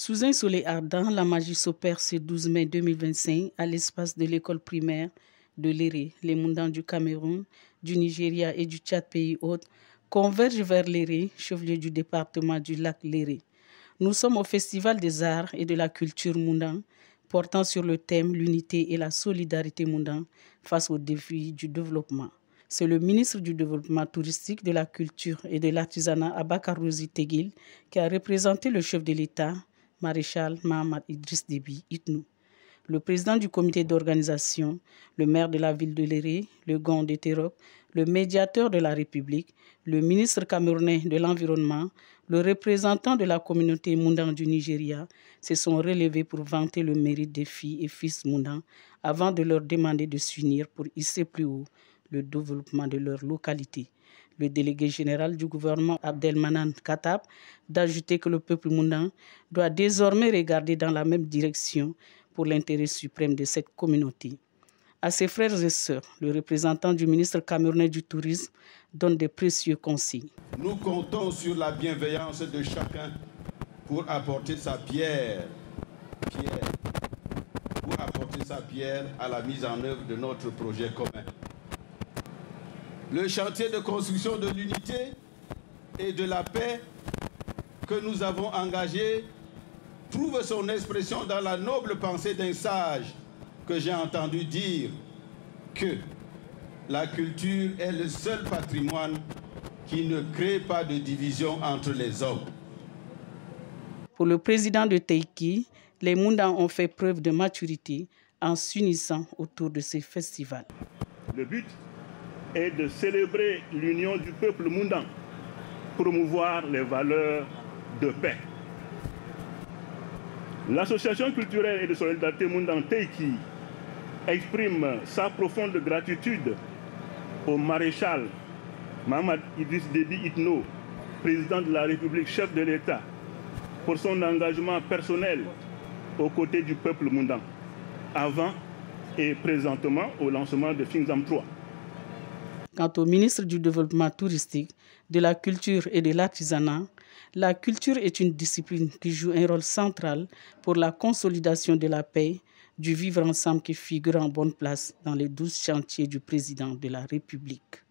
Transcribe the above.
Sous un soleil ardent, la magie s'opère ce 12 mai 2025 à l'espace de l'école primaire de Léré. Les Moundans du Cameroun, du Nigeria et du Tchad, pays hôtes, convergent vers Léré, chef-lieu du département du lac Léré. Nous sommes au Festival des arts et de la culture Moundan, portant sur le thème l'unité et la solidarité Moundan face aux défis du développement. C'est le ministre du Développement touristique, de la culture et de l'artisanat, Abakar Rosi Teguil, qui a représenté le chef de l'État, Maréchal Mahamad Idriss Déby Itnou. Le président du comité d'organisation, le maire de la ville de Léré, le Gond de Terok, le médiateur de la République, le ministre camerounais de l'Environnement, le représentant de la communauté Moundan du Nigeria se sont relevés pour vanter le mérite des filles et fils Moundan avant de leur demander de s'unir pour hisser plus haut le développement de leur localité. Le délégué général du gouvernement Abdelmanan Katab d'ajouter que le peuple Moundan doit désormais regarder dans la même direction pour l'intérêt suprême de cette communauté. À ses frères et sœurs, le représentant du ministre camerounais du Tourisme donne de précieux conseils. Nous comptons sur la bienveillance de chacun pour apporter sa pierre à la mise en œuvre de notre projet commun. Le chantier de construction de l'unité et de la paix que nous avons engagé trouve son expression dans la noble pensée d'un sage que j'ai entendu dire que la culture est le seul patrimoine qui ne crée pas de division entre les hommes. Pour le président de Teiki, les Moundans ont fait preuve de maturité en s'unissant autour de ces festivals. Le but est de célébrer l'union du peuple Moundan, promouvoir les valeurs de paix. L'association culturelle et de solidarité Moundan Teiki exprime sa profonde gratitude au maréchal Mahamad Idriss Déby Itnou, président de la République, chef de l'État, pour son engagement personnel aux côtés du peuple Moundan, avant et présentement au lancement de Fingzam 3. Quant au ministre du Développement touristique, de la culture et de l'artisanat, la culture est une discipline qui joue un rôle central pour la consolidation de la paix, du vivre ensemble qui figure en bonne place dans les 12 chantiers du président de la République.